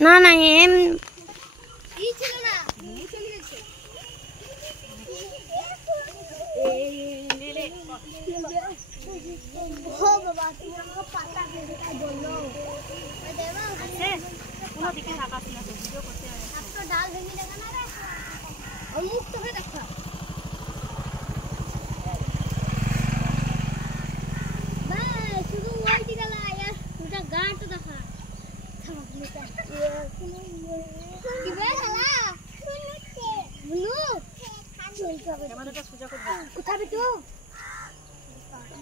না না এম ছিল না চলে গেছে ও বাবা তুমি আমাকে পাতা দিয়ে বললো দেবা আছে কোনো দিকে তাকাস না তো ভিডিও করতে হবে আপ তো ডাল ভেঙে দেখা না রে ও মুখ তো হয়ে দেখা বাস শুধু ওই দিকে লায়া পুরো গাঁট দেখা কি বে শালা বুলু ক্যামেরাটা সোজা করে দাও কোথায় বিটু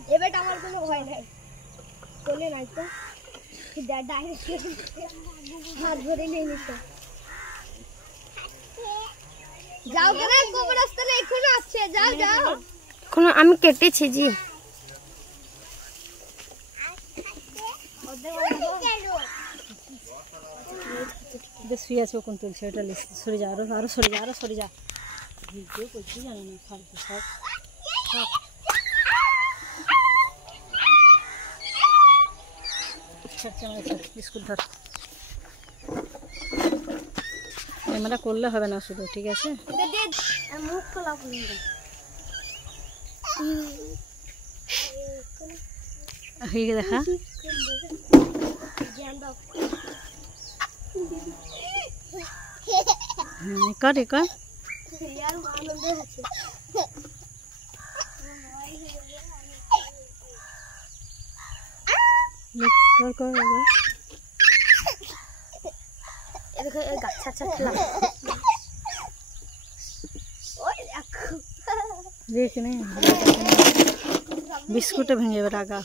এবারে আমার কোনো ভয় নাই কোলে নাই তো ডাইরেক্ট হাত ধরে নিয়ে নিতে যাও করে গোবরস্থানে এখনো আসছে যাও যাও এখনো আমি কেটেছি জি শুয়ে আছে কোন তুলছে ওটা সরে যা আরো সরে যা সরে যা ভিডিও করছি জানি না ফালতু সব বিস্কুট ধর ক্যামেরা করলে হবে না শুধু ঠিক আছে মুখ খোলা হয়ে দেখা কর কর देख नहीं बिस्कुट भेंगे रागा